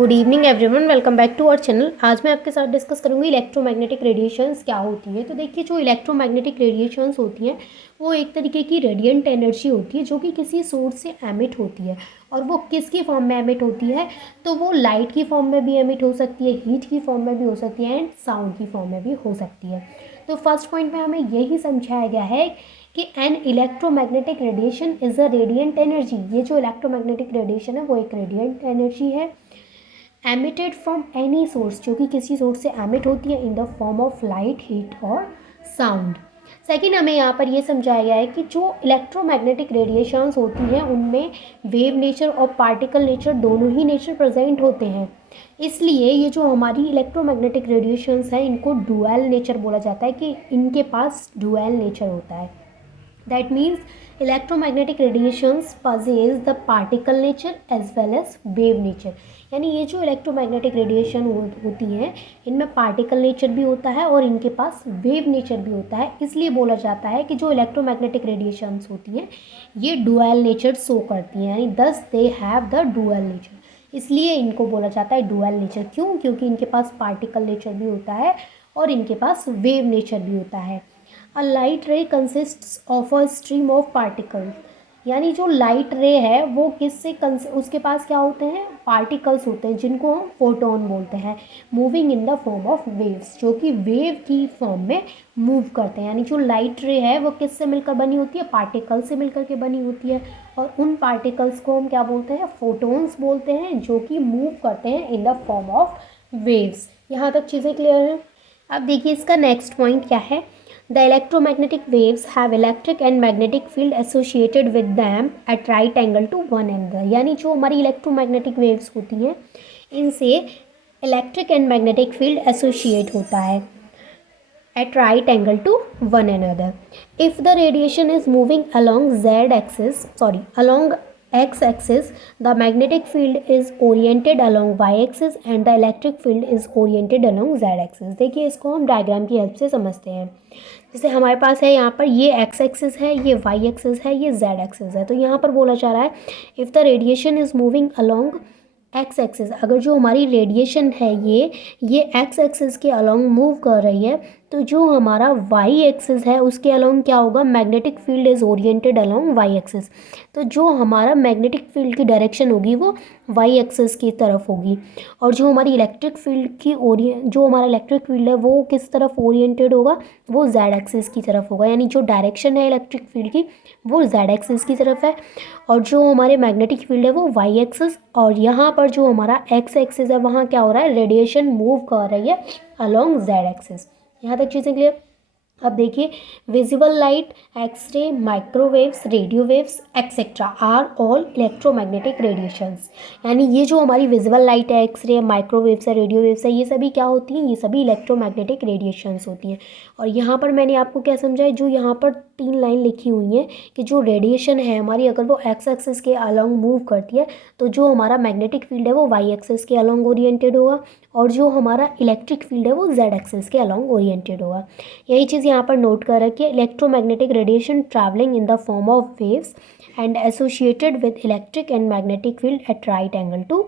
Good evening everyone, welcome back to our channel. आज मैं आपके साथ डिस्कस करूंगी इलेक्ट्रोमैग्नेटिक रेडिएशंस क्या होती है। तो देखिए, जो इलेक्ट्रोमैग्नेटिक रेडिएशंस होती हैं वो एक तरीके की रेडिएंट एनर्जी होती है जो कि किसी सोर्स से एमिट होती है। और वो किसकी फॉर्म में एमिट होती है? तो वो लाइट की फॉर्म में भी एमिट हो सकती है, हीट की फॉर्म में भी हो सकती है एंड साउंड की फॉर्म में भी हो सकती है। तो फर्स्ट पॉइंट में हमें यही समझाया गया है कि an electromagnetic radiation is a radiant energy. ये जो इलेक्ट्रोमैग्नेटिक रेडिएशन है वो एक रेडिएंट एनर्जी है एमिटेड फ्रॉम एनी सोर्स, जो कि किसी सोर्स से एमिट होती है इन the form of light, heat और साउंड। सेकेंड, हमें यहाँ पर ये समझाया गया है कि जो इलेक्ट्रोमैग्नेटिक रेडिएशंस होती हैं उनमें वेव नेचर और पार्टिकल नेचर दोनों ही नेचर प्रेजेंट होते हैं। इसलिए ये जो हमारी इलेक्ट्रोमैग्नेटिक रेडिएशंस हैं इनको डुअल नेचर बोला जाता है, कि इनके पास डुअल नेचर होता है। That means electromagnetic radiations possess the particle nature as well as wave nature। यानी ये जो इलेक्ट्रोमैग्नेटिक रेडिएशन होती हैं इनमें पार्टिकल नेचर भी होता है और इनके पास वेव नेचर भी होता है। इसलिए बोला जाता है कि जो इलेक्ट्रोमैग्नेटिक रेडिएशंस होती हैं ये डुअल नेचर शो करती हैं, यानी दस they have the dual nature. इसलिए इनको बोला जाता है डुअल नेचर। क्यों? क्योंकि इनके पास पार्टिकल नेचर भी होता है और इनके पास वेव नेचर भी होता है। A light ray consists of a stream of particles. यानी जो लाइट रे है वो किससे उसके पास क्या होते हैं? पार्टिकल्स होते हैं जिनको हम फोटोन बोलते हैं, moving in the form of waves, जो कि वेव की फॉर्म में मूव करते हैं। यानी जो लाइट रे है वो किससे मिलकर बनी होती है? पार्टिकल्स से मिलकर के बनी होती है। और उन पार्टिकल्स को हम क्या बोलते हैं? फोटोन्स बोलते हैं, जो कि मूव करते हैं इन द फॉर्म ऑफ वेव्स। यहाँ तक चीज़ें क्लियर हैं? अब देखिए इसका नेक्स्ट पॉइंट क्या है। The electromagnetic waves have electric and magnetic field associated with them at right angle to one another। यानी जो हमारी इलेक्ट्रोमैग्नेटिक वेव्स होती हैं इनसे electric and magnetic field associate होता है at right angle to one another। If the radiation is moving along along x axis, the magnetic field is oriented along y axis and the electric field is oriented along z axis। देखिए इसको हम diagram की help से समझते हैं। जैसे हमारे पास है यहाँ पर ये x एक्सिस है, ये y एक्सिस है, ये z एक्सिस है। तो यहाँ पर बोला जा रहा है if the radiation is moving along x axis, अगर जो हमारी रेडिएशन है ये एक्स एक्सिस के अलोंग मूव कर रही है तो जो हमारा वाई एक्सिस है उसके अलोंग क्या होगा? Magnetic field is oriented along Y axis. तो जो हमारा मैग्नेटिक फील्ड की डायरेक्शन होगी वो वाई एक्सिस की तरफ होगी। और जो हमारी इलेक्ट्रिक फील्ड की जो हमारा इलेक्ट्रिक फील्ड है वो किस तरफ ओरिएंटेड होगा? वो जेड एक्सिस की तरफ होगा। यानी जो डायरेक्शन है इलेक्ट्रिक फील्ड की वो जेड एक्सिस की तरफ है और जो हमारे मैग्नेटिक फील्ड है वो वाई एक्सिस। और यहाँ पर जो हमारा एक्स एक्सिस है वहाँ क्या हो रहा है? रेडिएशन मूव कर रही है अलोंग जेड एक्सिस। यहाँ तक चीज़ें क्लियर? अब देखिए visible light, x-ray, microwaves, radio waves etcetera are all electromagnetic radiations. यानी ये जो हमारी विजिबल लाइट है, एक्सरे, माइक्रोवेव्स है, रेडियो वेव्स है, ये सभी क्या होती हैं? ये सभी इलेक्ट्रोमैग्नेटिक रेडिएशंस होती हैं। और यहाँ पर मैंने आपको क्या समझाया, जो यहाँ पर 3 लाइन लिखी हुई हैं कि जो रेडिएशन है हमारी अगर वो एक्स एक्सिस के अलोंग मूव करती है तो जो हमारा मैग्नेटिक फील्ड है वो वाई एक्सिस के अलोंग ओरिएंटेड होगा और जो हमारा इलेक्ट्रिक फील्ड है वो जेड एक्सिस के अलोंग ओरिएंटेड होगा। यही चीज़ यहाँ पर नोट कर रखिए। Electromagnetic radiation travelling in the form of waves and associated with electric and magnetic field at right angle to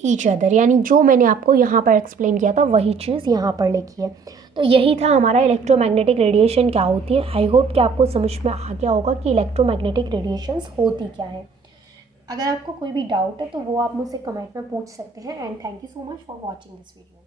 each other. यानी जो मैंने आपको यहाँ पर एक्सप्लेन किया था वही चीज़ यहाँ पर लिखी है। तो यही था हमारा इलेक्ट्रोमैग्नेटिक रेडिएशन क्या होती है। आई होप कि आपको समझ में आ गया होगा कि इलेक्ट्रोमैग्नेटिक रेडिएशंस होती क्या है। अगर आपको कोई भी डाउट है तो वो आप मुझसे कमेंट में पूछ सकते हैं। And thank you so much for watching this video.